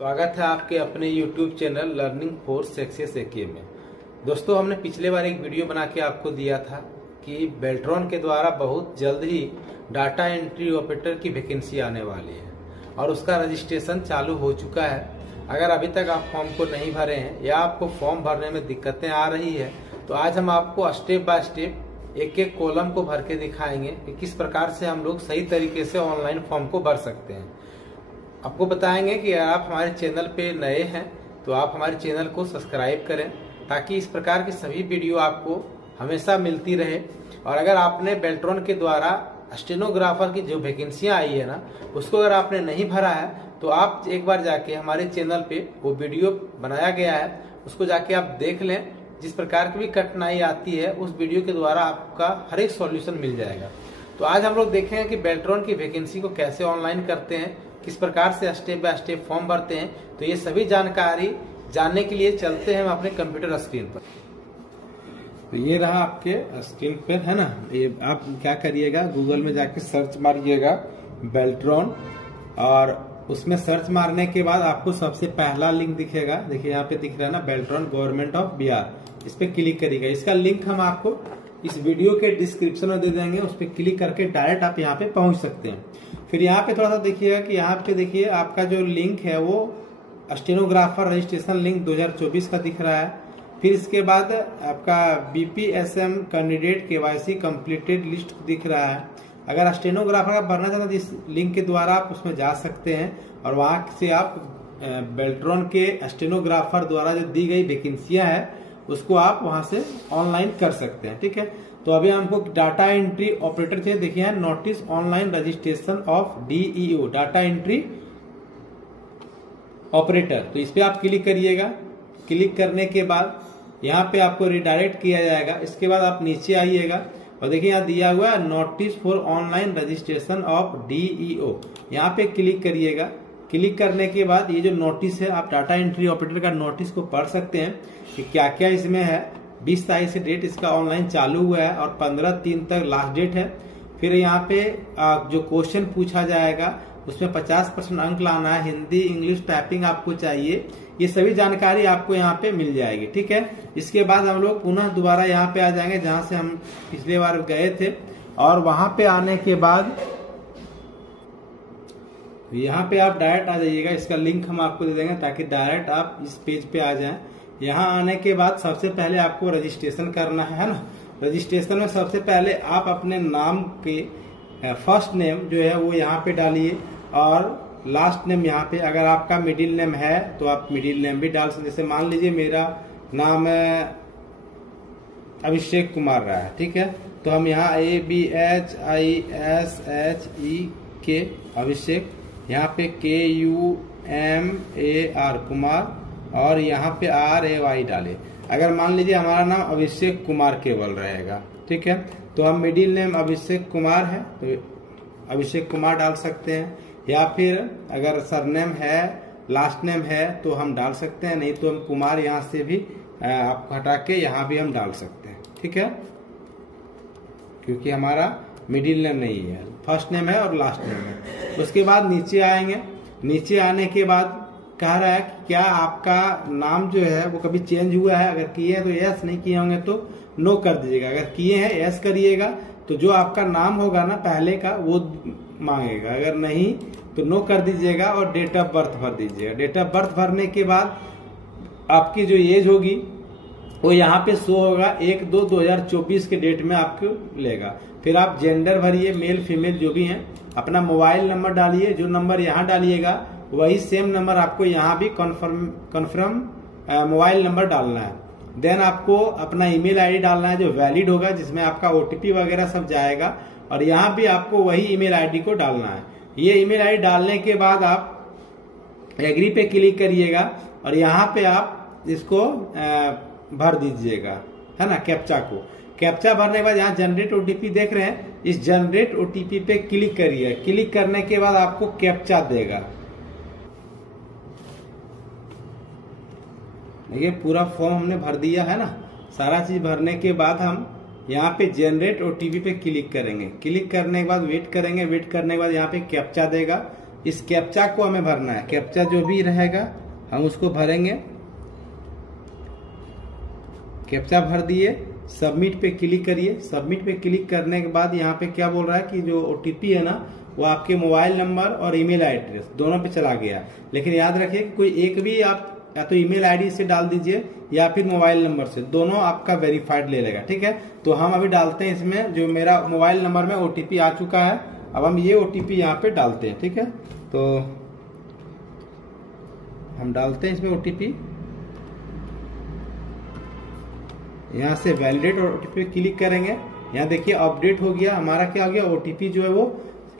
स्वागत है आपके अपने YouTube channel learning for success AK में। दोस्तों, हमने पिछले बार एक वीडियो बना के आपको दिया था कि बेल्ट्रॉन के द्वारा बहुत जल्द ही डाटा एंट्री ऑपरेटर की वैकेंसी आने वाली है और उसका रजिस्ट्रेशन चालू हो चुका है। अगर अभी तक आप फॉर्म को नहीं भरे हैं या आपको फॉर्म भरने में दिक्कतें आ रही है तो आज हम आपको स्टेप बाय स्टेप एक एक कॉलम को भर के दिखाएंगे कि किस प्रकार से हम लोग सही तरीके से ऑनलाइन फॉर्म को भर सकते हैं। आपको बताएंगे कि अगर आप हमारे चैनल पे नए हैं तो आप हमारे चैनल को सब्सक्राइब करें ताकि इस प्रकार की सभी वीडियो आपको हमेशा मिलती रहे। और अगर आपने बेल्ट्रॉन के द्वारा स्टेनोग्राफर की जो वैकेंसियां आई है ना, उसको अगर आपने नहीं भरा है तो आप एक बार जाके हमारे चैनल पे वो वीडियो बनाया गया है, उसको जाके आप देख लें। जिस प्रकार की भी कठिनाई आती है उस वीडियो के द्वारा आपका हर एक सॉल्यूशन मिल जाएगा। तो आज हम लोग देखेंगे कि बेल्ट्रॉन की वैकेंसी को कैसे ऑनलाइन करते हैं, किस प्रकार से स्टेप बाय स्टेप फॉर्म भरते हैं। तो ये सभी जानकारी जानने के लिए चलते हैं हम अपने कंप्यूटर स्क्रीन पर। तो ये रहा आपके स्क्रीन पर, है ना। ये आप क्या करिएगा, गूगल में जाके सर्च मारिएगा बेल्ट्रॉन और उसमें सर्च मारने के बाद आपको सबसे पहला लिंक दिखेगा। देखिए यहाँ पे दिख रहा है ना, बेल्ट्रॉन गवर्नमेंट ऑफ बिहार। इस पे क्लिक करिएगा। इसका लिंक हम आपको इस वीडियो के डिस्क्रिप्शन में दे देंगे। उस पर क्लिक करके डायरेक्ट आप यहाँ पे पहुंच सकते हैं। फिर यहाँ पे थोड़ा सा देखिएगा कि यहाँ पे देखिए आपका जो लिंक है वो स्टेनोग्राफर रजिस्ट्रेशन लिंक 2024 का दिख रहा है। फिर इसके बाद आपका बीपीएसएम कैंडिडेट केवाईसी कंप्लीटेड लिस्ट दिख रहा है। अगर स्टेनोग्राफर आप भरना चाहते हैं तो इस लिंक के द्वारा आप उसमें जा सकते हैं और वहां से आप बेल्ट्रॉन के स्टेनोग्राफर द्वारा जो दी गई वैकेंसियां है उसको आप वहां से ऑनलाइन कर सकते हैं। ठीक है, तो अभी हमको डाटा एंट्री ऑपरेटर चाहिए। देखिए notice online registration of DEO data entry operator, तो इस पे आप क्लिक करिएगा। क्लिक करने के बाद यहाँ पे आपको रिडायरेक्ट किया जाएगा। इसके बाद आप नीचे आइएगा और देखिए यहाँ दिया हुआ है notice for online registration of DEO, यहाँ पे क्लिक करिएगा। क्लिक करने के बाद ये जो नोटिस है, आप डाटा एंट्री ऑपरेटर का नोटिस को पढ़ सकते हैं कि क्या क्या इसमें है। 20 तारीख से डेट इसका ऑनलाइन चालू हुआ है और 15/3 तक लास्ट डेट है। फिर यहाँ पे जो क्वेश्चन पूछा जाएगा उसमें 50% अंक लाना है। हिंदी इंग्लिश टाइपिंग आपको चाहिए। ये सभी जानकारी आपको यहाँ पे मिल जाएगी। ठीक है, इसके बाद हम लोग पुनः दोबारा यहाँ पे आ जाएंगे जहां से हम पिछले बार गए थे। और वहां पे आने के बाद यहाँ पे आप डायरेक्ट आ जाइएगा। इसका लिंक हम आपको दे देंगे ताकि डायरेक्ट आप इस पेज पे आ जाएं। यहाँ आने के बाद सबसे पहले आपको रजिस्ट्रेशन करना है ना। रजिस्ट्रेशन में सबसे पहले आप अपने नाम के फर्स्ट नेम जो है वो यहाँ पे डालिए और लास्ट नेम यहाँ पे। अगर आपका मिडिल नेम है तो आप मिडिल नेम भी डाल सकते। जैसे मान लीजिए मेरा नाम अभिषेक कुमार रहा है, ठीक है, तो हम यहाँ ABHISHEK अभिषेक, यहाँ पे KUMAR कुमार और यहाँ पे RAY डाले। अगर मान लीजिए हमारा नाम अभिषेक कुमार केवल रहेगा, ठीक है, तो हम मिडिल नेम अभिषेक कुमार है तो अभिषेक कुमार डाल सकते हैं। या फिर अगर सरनेम है, लास्ट नेम है तो हम डाल सकते हैं, नहीं तो हम कुमार यहाँ से भी आप हटा के यहाँ भी हम डाल सकते हैं। ठीक है, क्योंकि हमारा मिडिल नेम नहीं है, फर्स्ट नेम है और लास्ट नेम है। उसके बाद नीचे आएंगे। नीचे आने के बाद कह रहा है कि क्या आपका नाम जो है वो कभी चेंज हुआ है। अगर किए हैं तो यस, नहीं किए होंगे तो नो कर दीजिएगा। अगर किए हैं यस करिएगा तो जो आपका नाम होगा ना पहले का वो मांगेगा, अगर नहीं तो नो कर दीजिएगा और डेट ऑफ बर्थ भर दीजिएगा। डेट ऑफ बर्थ भरने के बाद आपकी जो एज होगी वो यहाँ पे शो होगा 1/2/2024 के डेट में आपको लेगा। फिर आप जेंडर भरिए, मेल फीमेल जो भी हैं। अपना मोबाइल नंबर डालिए, जो नंबर यहाँ डालिएगा वही सेम नंबर आपको यहाँ भी कन्फर्म मोबाइल नंबर डालना है। देन आपको अपना ईमेल आईडी डालना है जो वैलिड होगा, जिसमें आपका OTP वगैरह सब जाएगा और यहाँ भी आपको वही ईमेल आईडी को डालना है। ये ईमेल आईडी डालने के बाद आप एग्री पे क्लिक करिएगा और यहाँ पे आप इसको भर दीजिएगा, है ना, कैप्चा को। कैप्चा भरने के बाद यहाँ जनरेट OTP देख रहे हैं, इस जनरेट OTP पे क्लिक करिए। क्लिक करने के बाद आपको कैप्चा देगा। देखिए पूरा फॉर्म हमने भर दिया है ना। सारा चीज भरने के बाद हम यहाँ पे जनरेट OTP पे क्लिक करेंगे। क्लिक करने के बाद वेट करेंगे। वेट करने के बाद यहाँ पे कैप्चा देगा। इस कैप्चा को हमें भरना है। कैप्चा जो भी रहेगा हम उसको भरेंगे। कैप्चा भर दिए, सबमिट पे क्लिक करिए। सबमिट पे क्लिक करने के बाद यहाँ पे क्या बोल रहा है कि जो ओटीपी है ना वो आपके मोबाइल नंबर और ईमेल एड्रेस दोनों पे चला गया। लेकिन याद रखिए कोई एक भी आप या तो ईमेल आईडी से डाल दीजिए या फिर मोबाइल नंबर से, दोनों आपका वेरीफाइड ले लेगा। ठीक है, तो हम अभी डालते हैं इसमें जो मेरा मोबाइल नंबर में ओटीपी आ चुका है। अब हम ये ओटीपी यहाँ पे डालते हैं। ठीक है, तो हम डालते हैं इसमें ओटीपी। यहाँ से वैलिडेट ओटीपी पे क्लिक करेंगे। यहाँ देखिए अपडेट हो गया, हमारा क्या हो गया, ओटीपी जो है वो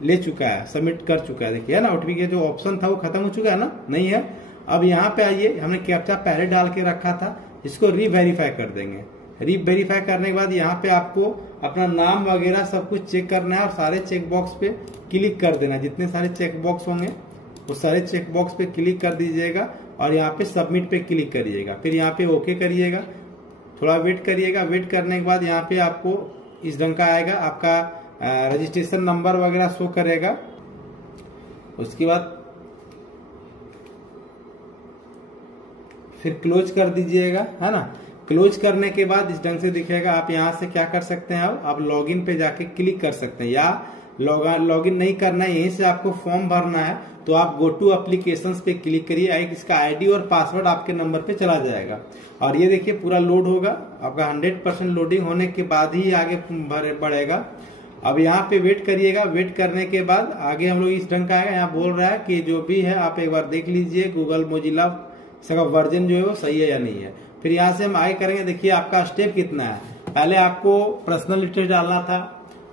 ले चुका है, सबमिट कर चुका है। देखिए ना ओटीपी का जो ऑप्शन था वो खत्म हो चुका है ना, नहीं है। अब यहाँ पे आइए, हमने कैप्चा पहले डाल के रखा था, इसको रीवेरीफाई कर देंगे। रीवेरीफाई करने के बाद यहाँ पे आपको अपना नाम वगैरह सब कुछ चेक करना है और सारे चेक बॉक्स पे क्लिक कर देना। जितने सारे चेक बॉक्स होंगे वो सारे चेक बॉक्स पे क्लिक कर दीजिएगा और यहाँ पे सबमिट पे क्लिक करिएगा। फिर यहाँ पे ओके करिएगा, थोड़ा वेट करिएगा। वेट करने के बाद यहाँ पे आपको इस ढंग का आएगा, आपका रजिस्ट्रेशन नंबर वगैरह शो करेगा। उसके बाद फिर क्लोज कर दीजिएगा, है ना। क्लोज करने के बाद इस ढंग से दिखेगा। आप यहाँ से क्या कर सकते हैं, आप लॉगिन पे जाके क्लिक कर सकते हैं, या लॉगिन नहीं करना है, यहीं से आपको फॉर्म भरना है तो आप गो टू एप्लीकेशंस पे क्लिक करिए। इसका आईडी और पासवर्ड आपके नंबर पे चला जाएगा और ये देखिए पूरा लोड होगा। आपका 100% लोडिंग होने के बाद ही आगे बढ़ेगा। अब यहाँ पे वेट करिएगा। वेट करने के बाद आगे हम लोग इस ढंग का आएगा। यहाँ बोल रहा है कि जो भी है आप एक बार देख लीजिए गूगल मोजिला का वर्जन जो है वो सही है या नहीं है। फिर यहाँ से हम आगे करेंगे। देखिए आपका स्टेप कितना है। पहले आपको पर्सनल डिटेल्स डालना था,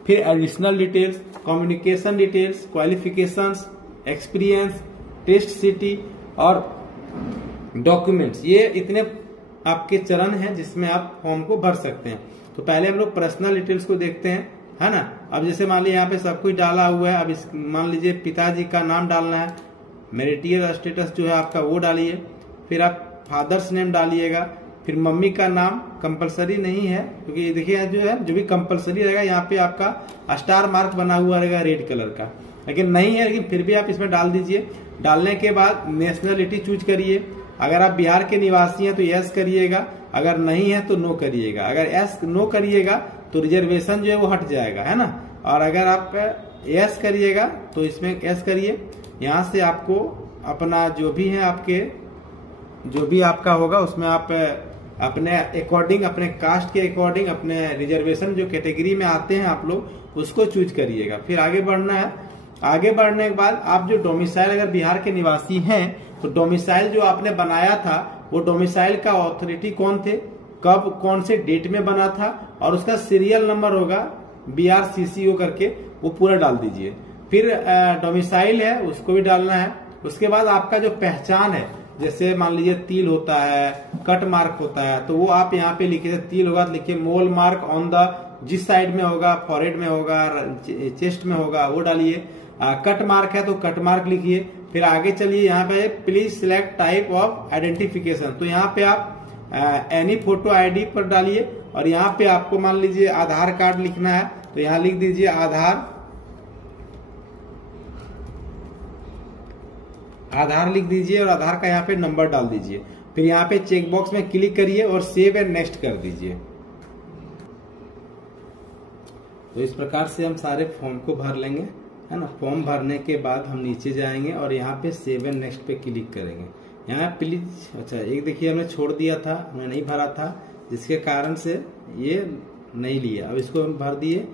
फिर additional details, communication details, qualifications, experience, test city और डॉक्यूमेंट्स। ये इतने आपके चरण हैं जिसमें आप फॉर्म को भर सकते हैं। तो पहले हम लोग पर्सनल डिटेल्स को देखते हैं, है ना। अब जैसे मान लीजिए यहाँ पे सब कुछ डाला हुआ है। अब मान लीजिए पिताजी का नाम डालना है, मैरिटल स्टेटस जो है आपका वो डालिए, फिर आप फादर्स नेम डालिएगा, फिर मम्मी का नाम कंपलसरी नहीं है क्योंकि देखिए जो है जो भी कंपलसरी रहेगा यहाँ पे आपका स्टार मार्क बना हुआ रहेगा रेड कलर का, लेकिन नहीं है, लेकिन फिर भी आप इसमें डाल दीजिए। डालने के बाद नेशनलिटी चूज करिए। अगर आप बिहार के निवासी हैं तो यस करिएगा, अगर नहीं है तो नो करिएगा। अगर यस नो करिएगा तो रिजर्वेशन जो है वो हट जाएगा, है ना। और अगर आप यस करिएगा तो इसमें यस करिए। यहाँ से आपको अपना जो भी है आपके जो भी आपका होगा उसमें आप अपने अकॉर्डिंग, अपने कास्ट के अकॉर्डिंग, अपने रिजर्वेशन जो कैटेगरी में आते हैं आप लोग उसको चूज करिएगा। फिर आगे बढ़ना है। आगे बढ़ने के बाद आप जो डोमिसाइल अगर बिहार के निवासी हैं तो डोमिसाइल जो आपने बनाया था वो डोमिसाइल का अथॉरिटी कौन थे, कब कौन से डेट में बना था और उसका सीरियल नंबर होगा BRCCO करके, वो पूरा डाल दीजिए। फिर डोमिसाइल है उसको भी डालना है। उसके बाद आपका जो पहचान है, जैसे मान लीजिए तिल होता है, कट मार्क होता है, तो वो आप यहाँ पे लिखिए। तिल होगा तो लिखिए मोल मार्क ऑन द, जिस साइड में होगा, फॉरहेड में होगा, चेस्ट में होगा वो डालिए। कट मार्क है तो कट मार्क लिखिए। फिर आगे चलिए, यहाँ पे please select type of identification, तो यहाँ पे आप एनी फोटो आईडी पर डालिए और यहाँ पे आपको मान लीजिए आधार कार्ड लिखना है तो यहाँ लिख दीजिए आधार लिख दीजिए और आधार का यहाँ पे नंबर डाल दीजिए। फिर यहाँ पे चेक बॉक्स में क्लिक करिए और सेव एंड नेक्स्ट कर दीजिए। तो इस प्रकार से हम सारे फॉर्म को भर लेंगे, है ना। फॉर्म भरने के बाद हम नीचे जाएंगे और यहाँ पे सेव एंड नेक्स्ट पे क्लिक करेंगे। यहाँ प्लीज, अच्छा एक देखिए हमने छोड़ दिया था, हमने नहीं भरा था, जिसके कारण से ये नहीं लिया। अब इसको हम भर दिए।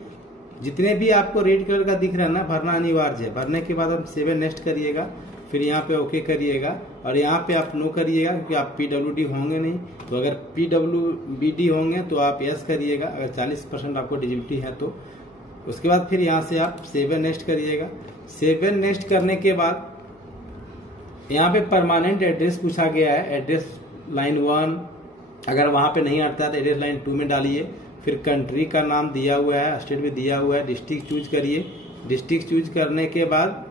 जितने भी आपको रेड कलर का दिख रहा है ना, भरना अनिवार्य है। भरने के बाद हम सेव एंड नेक्स्ट करिएगा, फिर यहाँ पे ओके करिएगा और यहाँ पे आप नो करिएगा क्योंकि आप PWD होंगे नहीं। तो अगर PWBD होंगे तो आप यस करिएगा, अगर 40% आपको डिजिबिलिटी है तो। उसके बाद फिर यहाँ से आप सेव एंड नेक्स्ट करिएगा। सेव एंड नेक्स्ट करने के बाद यहाँ पे परमानेंट एड्रेस पूछा गया है, एड्रेस लाइन 1, अगर वहां पे नहीं आता है तो एड्रेस लाइन 2 में डालिए। फिर कंट्री का नाम दिया हुआ है, स्टेट भी दिया हुआ है, डिस्ट्रिक्ट चूज करिए। डिस्ट्रिक्ट चूज करने के बाद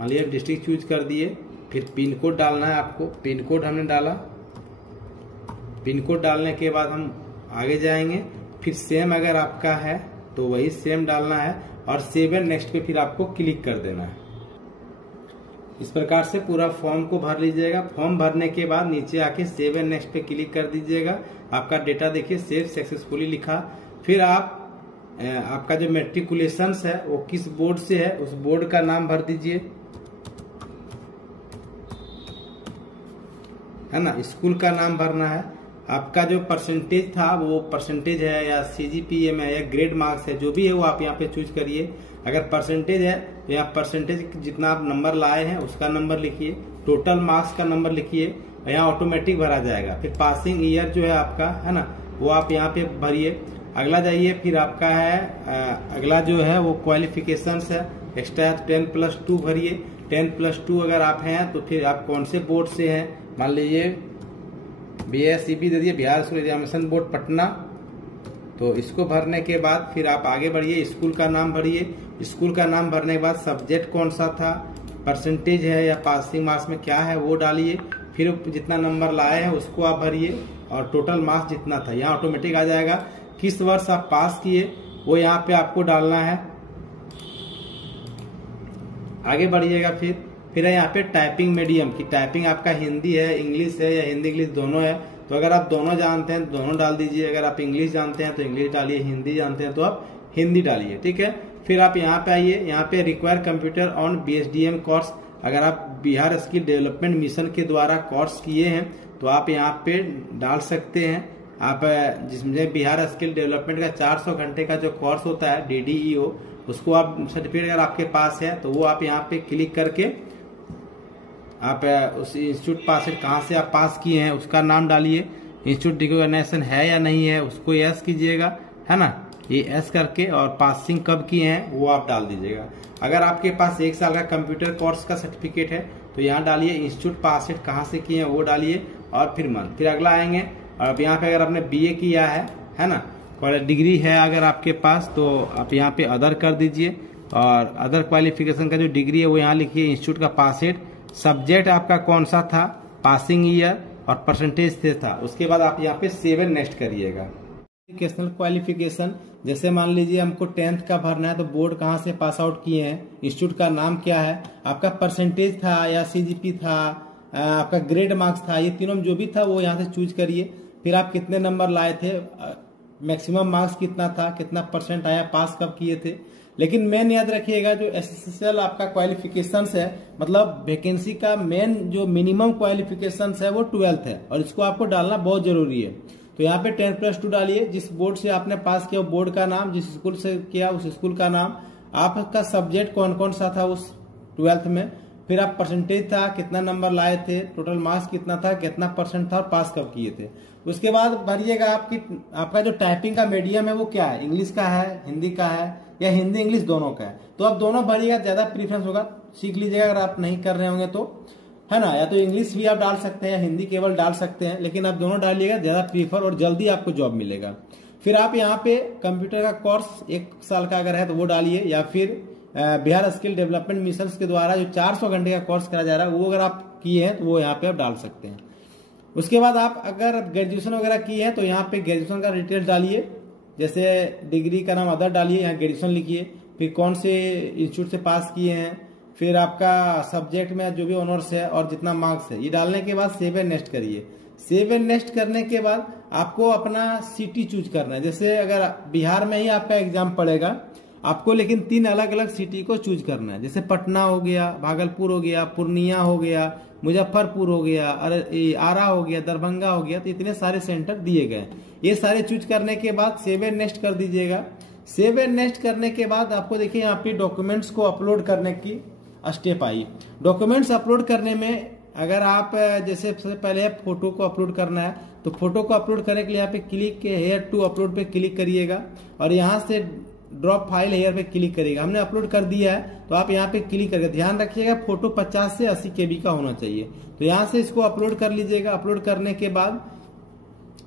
मान लीजिए डिस्ट्रिक्ट चूज कर दिए। फिर पिन कोड डालना है आपको, पिन कोड हमने डाला। पिन कोड डालने के बाद हम आगे जाएंगे। फिर सेम अगर आपका है तो वही सेम डालना है और सेव एंड नेक्स्ट पे फिर आपको क्लिक कर देना है। इस प्रकार से पूरा फॉर्म को भर लीजिएगा। फॉर्म भरने के बाद नीचे आके सेव एंड नेक्स्ट पे क्लिक कर दीजिएगा। आपका डेटा देखिए सेव सक्सेसफुली लिखा। फिर आपका जो मैट्रिकुलेशन है वो किस बोर्ड से है उस बोर्ड का नाम भर दीजिए, है ना। स्कूल का नाम भरना है। आपका जो परसेंटेज था वो परसेंटेज है या CGPA में है या ग्रेड मार्क्स है, जो भी है वो आप यहाँ पे चूज करिए। अगर परसेंटेज है तो यहाँ परसेंटेज जितना आप नंबर लाए हैं उसका नंबर लिखिए, टोटल मार्क्स का नंबर लिखिए, यहाँ ऑटोमेटिक भरा जाएगा। फिर पासिंग ईयर जो है आपका, है ना, वो आप यहाँ पे भरिए। अगला जाइए, फिर आपका है अगला जो है वो क्वालिफिकेशन है, एक्स्ट्रा 10+2 भरिए। 10+2 अगर आप हैं तो फिर आप कौन से बोर्ड से हैं, मान लीजिए BSEB दे दिए, Bihar school examination board Patna. तो इसको भरने के बाद फिर आप आगे बढ़िए, स्कूल का नाम भरिए। स्कूल का नाम भरने के बाद सब्जेक्ट कौन सा था, परसेंटेज है या पासिंग मार्क्स में क्या है वो डालिए। फिर जितना नंबर लाए हैं उसको आप भरिए और टोटल मार्क्स जितना था यहाँ ऑटोमेटिक आ जाएगा। किस वर्ष आप पास किए वो यहाँ पे आपको डालना है। आगे बढ़िएगा, फिर यहाँ पे टाइपिंग मीडियम की टाइपिंग आपका हिंदी है, इंग्लिश है या हिंदी इंग्लिश दोनों है। तो अगर आप दोनों जानते हैं तो दोनों डाल दीजिए। अगर आप इंग्लिश जानते हैं तो इंग्लिश डालिए, हिंदी जानते हैं तो आप हिंदी डालिए, ठीक है। फिर आप यहाँ पे आइए, यहाँ पे require computer on BSDM course. अगर आप बिहार स्किल डेवलपमेंट मिशन के द्वारा कोर्स किए हैं तो आप यहाँ पे डाल सकते हैं। आप जिसमें बिहार स्किल डेवलपमेंट का 400 घंटे का जो कोर्स होता है DDEO, उसको आप सर्टिफिकेट अगर आपके पास है तो वो आप यहाँ पे क्लिक करके आप उस इंस्टीट्यूट पास कहाँ से आप पास किए हैं उसका नाम डालिए। इंस्टीट्यूट रिकॉग्निशन है या नहीं है उसको यस कीजिएगा, है ना, ये यस करके, और पासिंग कब किए हैं वो आप डाल दीजिएगा। अगर आपके पास 1 साल का कंप्यूटर कोर्स का सर्टिफिकेट है तो यहाँ डालिए इंस्टीट्यूट पास कहाँ से किए हैं वो डालिए और फिर मंथ। फिर अगला आएंगे, और अब यहाँ पे अगर आपने BA किया है ना, डिग्री है अगर आपके पास तो आप यहाँ पे अदर कर दीजिए, और अदर क्वालिफिकेशन का जो डिग्री है वो यहाँ लिखिए, इंस्टीट्यूट का पासेड, सब्जेक्ट आपका कौन सा था, पासिंग ईयर और परसेंटेज से था। उसके बाद आप यहाँ पे सेव एंड नेक्स्ट करिएगा। एजुकेशनल क्वालिफिकेशन, जैसे मान लीजिए हमको 10th का भरना है तो बोर्ड कहाँ से पास आउट किए हैं, इंस्टीट्यूट का नाम क्या है, आपका परसेंटेज था या CGP था, आपका ग्रेड मार्क्स था, ये तीनों में जो भी था वो यहाँ से चूज करिए। फिर आप कितने नंबर लाए थे, मैक्सिमम मार्क्स कितना था, कितना परसेंट आया, पास कब किए थे। लेकिन मेन याद रखिएगा जो SSL आपका क्वालिफिकेशंस है, मतलब वैकेंसी का मेन जो मिनिमम क्वालिफिकेशंस है वो 12th है, और इसको आपको डालना बहुत जरूरी है। तो यहाँ पे 10+2 डालिए, जिस बोर्ड से आपने पास किया बोर्ड का नाम, जिस स्कूल से किया उस स्कूल का नाम, आपका सब्जेक्ट कौन कौन सा था उस 12th में, फिर आप परसेंटेज था, कितना नंबर लाए थे, टोटल मार्क्स कितना था, कितना परसेंट था और पास कब किए थे। उसके बाद भरिएगा आपका जो टाइपिंग का मीडियम है वो क्या है, इंग्लिश का है, हिंदी का है या हिंदी इंग्लिश दोनों का है। तो आप दोनों भरिएगा, ज्यादा प्रीफरेंस होगा, सीख लीजिएगा अगर आप नहीं कर रहे होंगे तो, है ना। या तो इंग्लिश भी आप डाल सकते हैं, हिंदी केवल डाल सकते हैं, लेकिन आप दोनों डालिएगा, ज्यादा प्रीफर और जल्दी आपको जॉब मिलेगा। फिर आप यहाँ पे कंप्यूटर का कोर्स 1 साल का अगर है तो वो डालिए, या फिर बिहार स्किल डेवलपमेंट मिशन के द्वारा जो 400 घंटे का कोर्स करा जा रहा है वो अगर आप किए हैं तो वो यहाँ पे आप डाल सकते हैं। उसके बाद आप अगर ग्रेजुएशन वगैरह किए हैं तो यहाँ पे ग्रेजुएशन का डिटेल डालिए, जैसे डिग्री का नाम अदर डालिए, यहाँ ग्रेजुएशन लिखिए, फिर कौन से इंस्टीट्यूट से पास किए हैं, फिर आपका सब्जेक्ट में जो भी ऑनर्स है और जितना मार्क्स है, ये डालने के बाद सेव एंड नेक्स्ट करिए। सेव एंड नेक्स्ट करने के बाद आपको अपना सिटी चूज करना है। जैसे अगर बिहार में ही आपका एग्जाम पड़ेगा आपको, लेकिन 3 अलग अलग सिटी को चूज करना है, जैसे पटना हो गया, भागलपुर हो गया, पूर्णिया हो गया, मुजफ्फरपुर हो गया, आरा हो गया, दरभंगा हो गया। तो इतने सारे सेंटर दिए गए, ये सारे चूज करने के बाद सेव एंड नेक्स्ट कर दीजिएगा। सेव एंड नेक्स्ट करने के बाद आपको देखिए यहाँ पे डॉक्यूमेंट्स को अपलोड करने की स्टेप आई। डॉक्यूमेंट्स अपलोड करने में अगर आप जैसे सबसे पहले फोटो को अपलोड करना है तो फोटो को अपलोड करने के लिए यहाँ पे क्लिक हेयर टू अपलोड पे क्लिक करिएगा, और यहाँ से ड्रॉप फाइल हेयर पे क्लिक करिएगा। हमने अपलोड कर दिया है तो आप यहाँ पे क्लिक करके ध्यान रखिएगा फोटो 50 से 80 KB का होना चाहिए। तो यहाँ से इसको अपलोड कर लीजिएगा। अपलोड करने के बाद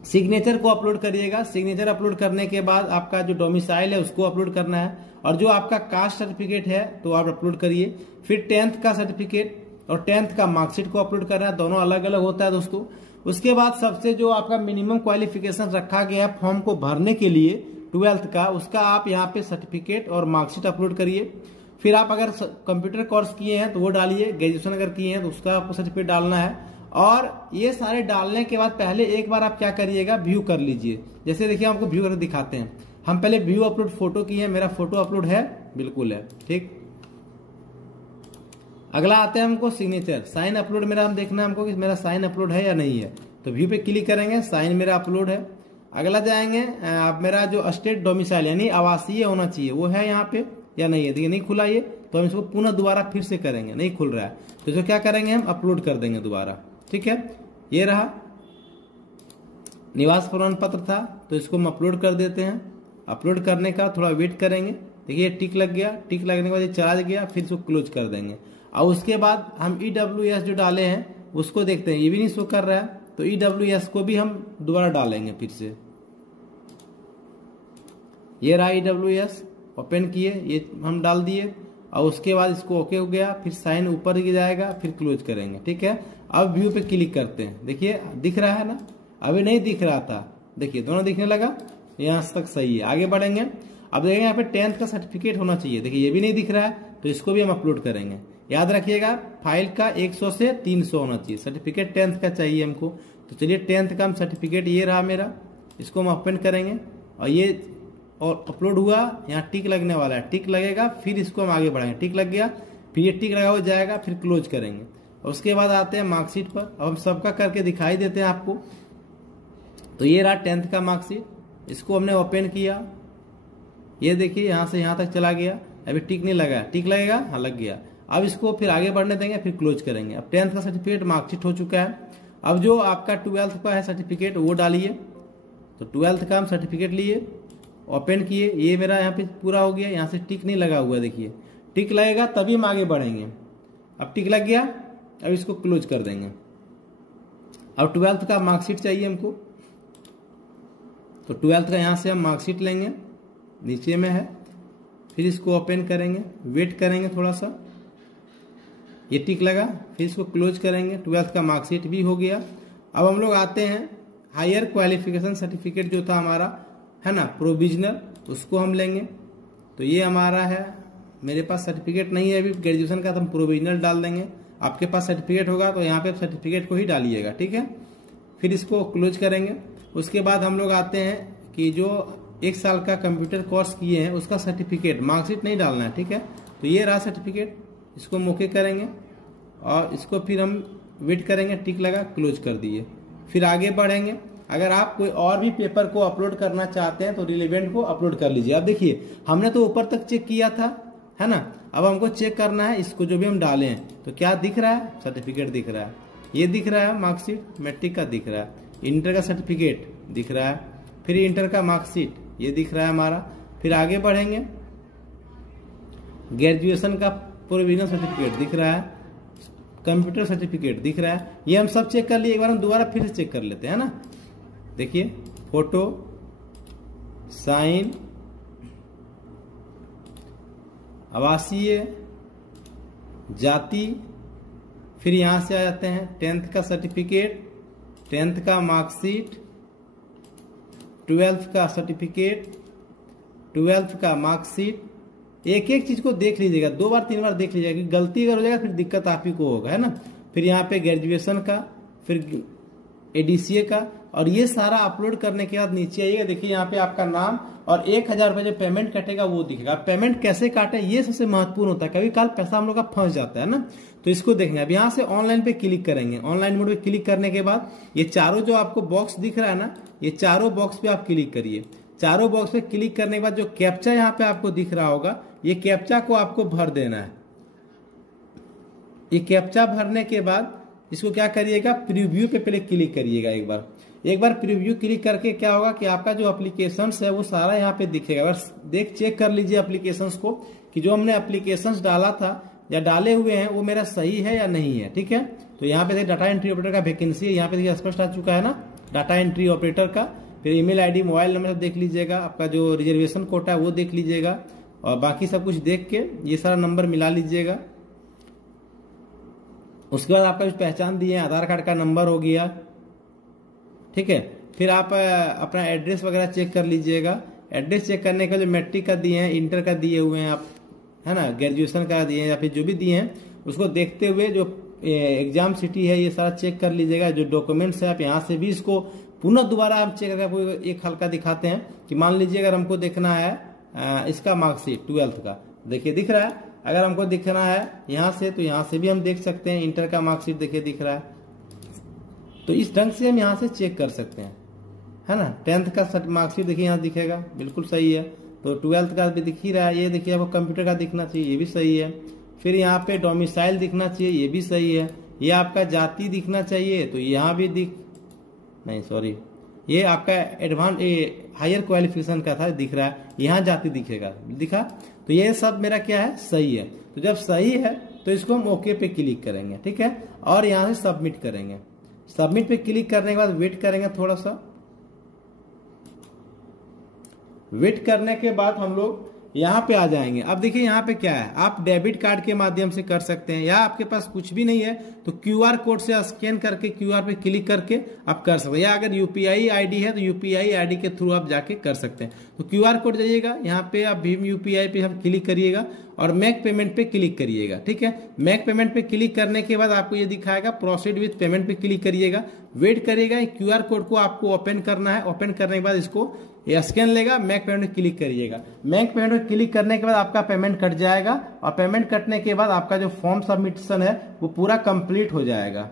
सिग्नेचर को अपलोड करिएगा। सिग्नेचर अपलोड करने के बाद आपका जो डोमिसाइल है उसको अपलोड करना है, और जो आपका कास्ट सर्टिफिकेट है तो आप अपलोड करिए। फिर 10th का सर्टिफिकेट और 10th का मार्कशीट को अपलोड करना है, दोनों अलग अलग होता है दोस्तों। उसके बाद सबसे जो आपका मिनिमम क्वालिफिकेशन रखा गया है फॉर्म को भरने के लिए 12th का, उसका आप यहाँ पे सर्टिफिकेट और मार्कशीट अपलोड करिए। फिर आप अगर कंप्यूटर कोर्स किए हैं तो वो डालिए, ग्रेजुएशन अगर किए हैं तो उसका आपको सर्टिफिकेट डालना है। और ये सारे डालने के बाद पहले एक बार आप क्या करिएगा, व्यू कर लीजिए। जैसे देखिए आपको व्यू करके दिखाते हैं। हम पहले व्यू अपलोड फोटो किए हैं, मेरा फोटो अपलोड है, बिल्कुल है, ठीक। अगला आते हैं हमको सिग्नेचर, साइन अपलोड मेरा हम देखना है हमको कि मेरा साइन अपलोड है या नहीं है। तो व्यू पे क्लिक करेंगे, साइन मेरा अपलोड है। अगला जाएंगे, आप मेरा जो स्टेट डोमिसाइल यानी आवासीय होना चाहिए वो है यहाँ पे या नहीं है। देखिए नहीं खुला ये, तो हम इसको पुनः दोबारा फिर से करेंगे, नहीं खुल रहा है तो इसको क्या करेंगे, हम अपलोड कर देंगे दोबारा, ठीक है। ये रहा निवास प्रमाण पत्र था, तो इसको हम अपलोड कर देते हैं। अपलोड करने का थोड़ा वेट करेंगे, देखिए टिक लग गया, टिक लगने के बाद ये चला गया, फिर इसको क्लोज कर देंगे। और उसके बाद हम EWS जो डाले हैं उसको देखते हैं, ये भी नहीं शो कर रहा है, तो EWS को भी हम दोबारा डालेंगे फिर से। ये रहा EWS, ओपन किए, ये हम डाल दिए और उसके बाद इसको ओके हो गया, फिर साइन ऊपर ही जाएगा, फिर क्लोज करेंगे, ठीक है। अब व्यू पे क्लिक करते हैं, देखिए दिख रहा है ना, अभी नहीं दिख रहा था, देखिए दोनों दिखने लगा, यहाँ तक सही है। आगे बढ़ेंगे, अब देखेंगे यहाँ पे 10th का सर्टिफिकेट होना चाहिए, देखिए ये भी नहीं दिख रहा है, तो इसको भी हम अपलोड करेंगे। याद रखिएगा फाइल का 100 से 300 होना चाहिए, सर्टिफिकेट 10th का चाहिए हमको। तो चलिए 10th का हम सर्टिफिकेट, ये रहा मेरा, इसको हम ओपन करेंगे और ये और अपलोड हुआ, यहाँ टिक लगने वाला है, टिक लगेगा, फिर इसको हम आगे बढ़ाएंगे, टिक लग गया, फिर ये टिक लगा हो जाएगा, फिर क्लोज करेंगे। और उसके बाद आते हैं मार्कशीट पर, अब हम सबका करके दिखाई देते हैं आपको। तो ये रहा 10th का मार्कशीट, इसको हमने ओपन किया, ये देखिए यहाँ से यहाँ तक चला गया, अभी टिक नहीं लगा, टिक लगेगा, हाँ लग गया। अब इसको फिर आगे बढ़ने देंगे, फिर क्लोज करेंगे। अब 10th का सर्टिफिकेट मार्कशीट हो चुका है। अब जो आपका 12th का है सर्टिफिकेट वो डालिए, तो 12th का हम सर्टिफिकेट लिए, ओपन किए, ये मेरा यहाँ पे पूरा हो गया, यहाँ से टिक नहीं लगा हुआ, देखिए टिक लगेगा तभी हम आगे बढ़ेंगे। अब टिक लग गया, अब इसको क्लोज कर देंगे। अब 12th का मार्कशीट चाहिए हमको, तो 12th का यहाँ से हम मार्कशीट लेंगे, नीचे में है, फिर इसको ओपन करेंगे, वेट करेंगे थोड़ा सा, ये टिक लगा, फिर इसको क्लोज करेंगे। 12th का मार्कशीट भी हो गया। अब हम लोग आते हैं हायर क्वालिफिकेशन सर्टिफिकेट जो था हमारा, है ना, प्रोविजनल, उसको हम लेंगे। तो ये हमारा है, मेरे पास सर्टिफिकेट नहीं है अभी ग्रेजुएशन का, तो हम प्रोविजनल डाल देंगे। आपके पास सर्टिफिकेट होगा तो यहाँ पे सर्टिफिकेट को ही डालिएगा, ठीक है। फिर इसको क्लोज करेंगे। उसके बाद हम लोग आते हैं कि जो 1 साल का कंप्यूटर कोर्स किए हैं उसका सर्टिफिकेट, मार्कशीट नहीं डालना है, ठीक है। तो ये रहा सर्टिफिकेट, इसको मौके करेंगे और इसको फिर हम वेट करेंगे, टिक लगा, क्लोज कर दिए। फिर आगे बढ़ेंगे। अगर आप कोई और भी पेपर को अपलोड करना चाहते हैं तो रिलेवेंट को अपलोड कर लीजिए। अब देखिए हमने तो ऊपर तक चेक किया था, है ना, अब हमको चेक करना है इसको जो भी हम डाले हैं, तो क्या दिख रहा है, सर्टिफिकेट दिख रहा है, ये दिख रहा है मार्कशीट, मैट्रिक का दिख रहा है, इंटर का सर्टिफिकेट दिख रहा है, फिर इंटर का मार्कशीट ये दिख रहा है हमारा। फिर आगे बढ़ेंगे, ग्रेजुएशन का प्रोविजनल सर्टिफिकेट दिख रहा है, कंप्यूटर सर्टिफिकेट दिख रहा है, ये हम सब चेक कर लिए। एक बार हम दोबारा फिर से चेक कर लेते हैं ना, देखिए फोटो, साइन, आवासीय, जाति, फिर यहां से आ जाते हैं 10th का सर्टिफिकेट, 10th का मार्कशीट, 12th का सर्टिफिकेट, 12th का मार्कशीट। एक एक चीज को देख लीजिएगा, 2 बार 3 बार देख लीजिएगा, कि गलती अगर हो जाएगा फिर दिक्कत आप ही को होगा, है ना। फिर यहाँ पे ग्रेजुएशन का, फिर एडीसीए का, और ये सारा अपलोड करने के बाद नीचे आइएगा, देखिए यहाँ पे आपका नाम और 1000 रुपये जो पेमेंट कटेगा वो दिखेगा। पेमेंट कैसे काटे ये सबसे महत्वपूर्ण होता है, कभी काल पैसा हम लोग का फंस जाता है ना, तो इसको देखेंगे। अब यहाँ से ऑनलाइन पे क्लिक करेंगे, ऑनलाइन मोड पे क्लिक करने के बाद ये चारों जो आपको बॉक्स दिख रहा है ना, ये चारों बॉक्स पे आप क्लिक करिए। चारों बॉक्स पे क्लिक करने के बाद जो कैप्चा यहाँ पे आपको दिख रहा होगा, ये कैप्चा को आपको भर देना है। ये कैप्चा भरने के बाद इसको क्या करिएगा, प्रीव्यू पे पहले क्लिक करिएगा। एक बार प्रीव्यू क्लिक करके क्या होगा कि आपका जो एप्लीकेशंस है वो सारा यहाँ पे दिखेगा। अगर चेक कर लीजिए एप्लीकेशंस को कि जो हमने एप्लीकेशंस डाला था या डाले हुए हैं वो मेरा सही है या नहीं है, ठीक है। तो यहाँ पे डाटा एंट्री ऑपरेटर का वैकेंसी है, यहाँ पे देखिए स्पष्ट आ चुका है ना, डाटा एंट्री ऑपरेटर का। फिर ईमेल आईडी, मोबाइल नंबर देख लीजिएगा, आपका जो रिजर्वेशन कोटा है वो देख लीजिएगा, और बाकी सब कुछ देख के ये सारा नंबर मिला लीजिएगा। उसके बाद आपका जो पहचान दिए, आधार कार्ड का नंबर हो गया, ठीक है। फिर आप अपना एड्रेस वगैरह चेक कर लीजिएगा। एड्रेस चेक करने का जो मैट्रिक का दिए हैं, इंटर का दिए हुए हैं आप, है ना, ग्रेजुएशन का दिए हैं या फिर जो भी दिए हैं, उसको देखते हुए जो एग्जाम सिटी है ये सारा चेक कर लीजिएगा। जो डॉक्यूमेंट्स है आप यहाँ से भी इसको पुनः दोबारा आप चेक करके आपको एक हल्का दिखाते हैं कि मान लीजिए अगर हमको देखना है इसका मार्कशीट 12th का, देखिए दिख रहा है। अगर हमको दिखना है यहाँ से तो यहाँ से भी हम देख सकते हैं। इंटर का मार्कशीट देखिए दिख रहा है, तो इस ढंग से हम यहाँ से चेक कर सकते हैं, है ना। 10th का मार्कशीट देखिए यहाँ दिखेगा, बिल्कुल सही है। तो 12th का भी दिख ही रहा है, ये देखिए आपको कंप्यूटर का दिखना चाहिए, ये भी सही है। फिर यहाँ पे डोमिसाइल दिखना चाहिए, ये भी सही है। ये आपका जाति दिखना चाहिए, तो यहाँ भी ये आपका एडवांस हायर क्वालिफिकेशन का था, दिख रहा है, यहाँ जाति दिखेगा, दिखा। तो ये सब मेरा क्या है, सही है। तो जब सही है तो इसको हम ओके पे क्लिक करेंगे, ठीक है, और यहाँ से सबमिट करेंगे। सबमिट पे क्लिक करने के बाद वेट करेंगे, थोड़ा सा वेट करने के बाद हम लोग यहाँ पे आ जाएंगे। अब देखिए यहाँ पे क्या है, आप डेबिट कार्ड के माध्यम से कर सकते हैं, या आपके पास कुछ भी नहीं है तो क्यूआर कोड से स्कैन करके क्यूआर पे क्लिक करके आप कर सकते हैं, या अगर यूपीआई आईडी है तो यूपीआई आईडी के थ्रू आप जाके कर सकते हैं। तो क्यूआर कोड जाइएगा, यहाँ पे आप भीम यूपीआई पे आप क्लिक करिएगा और मेक पेमेंट पे क्लिक करिएगा, ठीक है। मेक पेमेंट पे क्लिक करने के बाद आपको ये दिखाएगा प्रोसीड विथ पेमेंट पे क्लिक करिएगा, वेट करिएगा। क्यूआर कोड को आपको ओपन करना है, ओपन करने के बाद इसको ये स्कैन लेगा, मेक पेमेंट में क्लिक करिएगा। मेक पेमेंट में क्लिक करने के बाद आपका पेमेंट कट जाएगा, और पेमेंट कटने के बाद आपका जो फॉर्म सबमिशन है वो पूरा कंप्लीट हो जाएगा।